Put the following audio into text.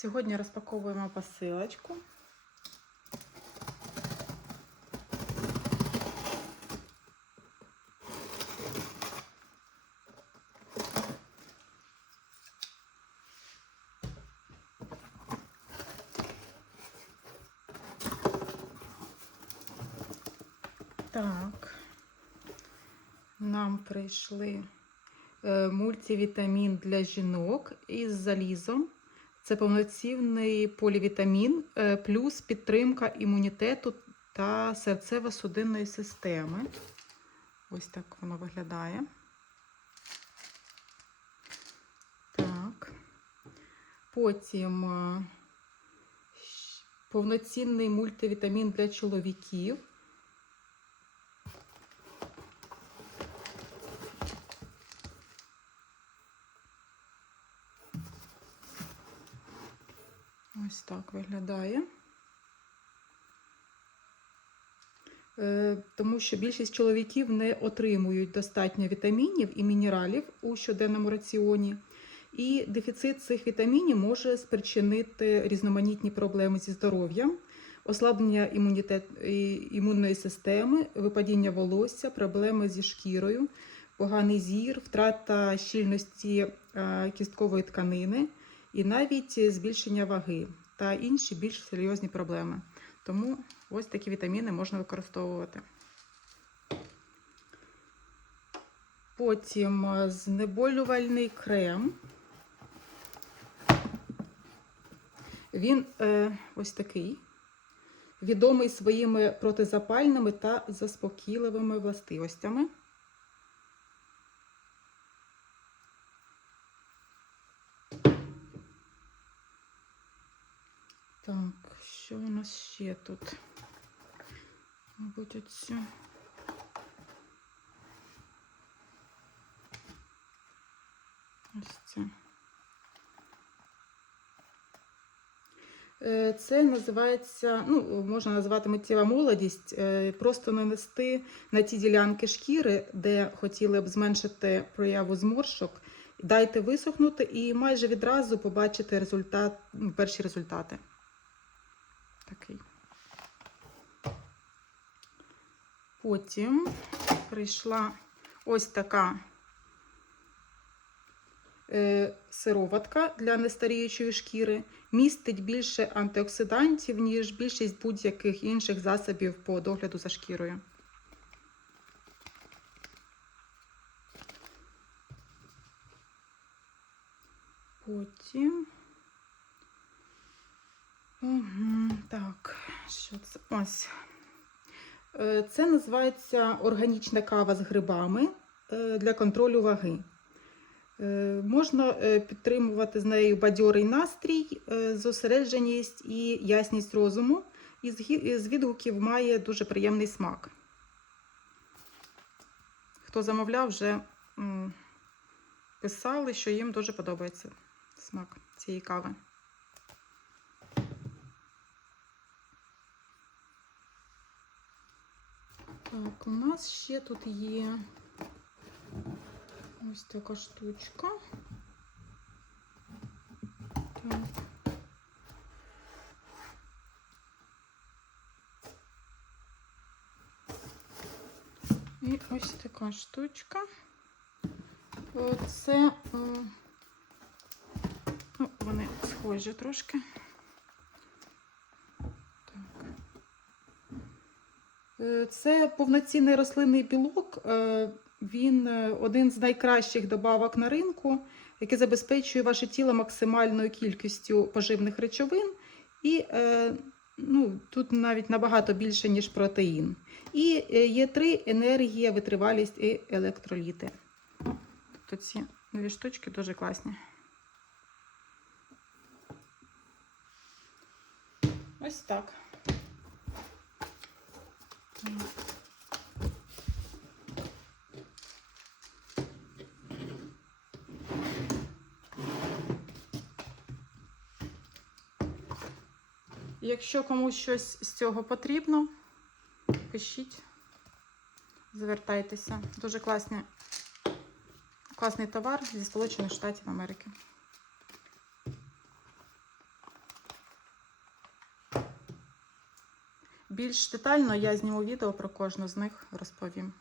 Сьогодні розпаковуємо посилочку. Так, нам прийшли е, мультивітамін для жінок із залізом. Це повноцінний полівітамін, е, плюс підтримка імунітету та серцево-судинної системи. Ось так воно виглядає. Так. Потім е, повноцінний мультивітамін для чоловіків. Ось так виглядає. Е, Тому що більшість чоловіків не отримують достатньо вітамінів і мінералів у щоденному раціоні. І дефіцит цих вітамінів може спричинити різноманітні проблеми зі здоров'ям, ослаблення імунітет, імунної системи, випадіння волосся, проблеми зі шкірою, поганий зір, втрата щільності кісткової тканини і навіть збільшення ваги та інші більш серйозні проблеми. Тому ось такі вітаміни можна використовувати. Потім е, знеболювальний крем. Він е, ось такий, відомий своїми протизапальними та заспокійливими властивостями. Так, що у нас ще тут? Мабуть, оцю. Ось це. Е, Це називається, ну, можна назвати миттєва молодість, е, просто нанести на ті ділянки шкіри, де хотіли б зменшити прояву зморшок, дайте висохнути і майже відразу побачите результат, ну, перші результати. Такий. Потім прийшла ось така е, сироватка для нестаріючої шкіри. Містить більше антиоксидантів, ніж більшість будь-яких інших засобів по догляду за шкірою. Потім. Угу, так, що це? Ось. Е, Це називається органічна кава з грибами е, для контролю ваги. Е, Можна підтримувати з нею бадьорий настрій, зосередженість і ясність розуму. І з відгуків має дуже приємний смак. Хто замовляв, вже писали, що їм дуже подобається смак цієї кави. Так, у нас ще тут є ось така штучка. Так. І ось така штучка. Це ну, вони схожі трошки. Так. Е, Це повноцінний рослинний білок. Е, Він е, один з найкращих добавок на ринку, який забезпечує ваше тіло максимальною кількістю поживних речовин. І е, ну, тут навіть набагато більше, ніж протеїн. І е, є три енергія, витривалість і електроліти. Тобто ці нові штучки дуже класні. Ось так. Якщо комусь щось з цього потрібно, пишіть, звертайтеся. Дуже класні, класний товар зі Сполучених Штатів Америки. Більш детально я зніму відео про кожну з них розповім.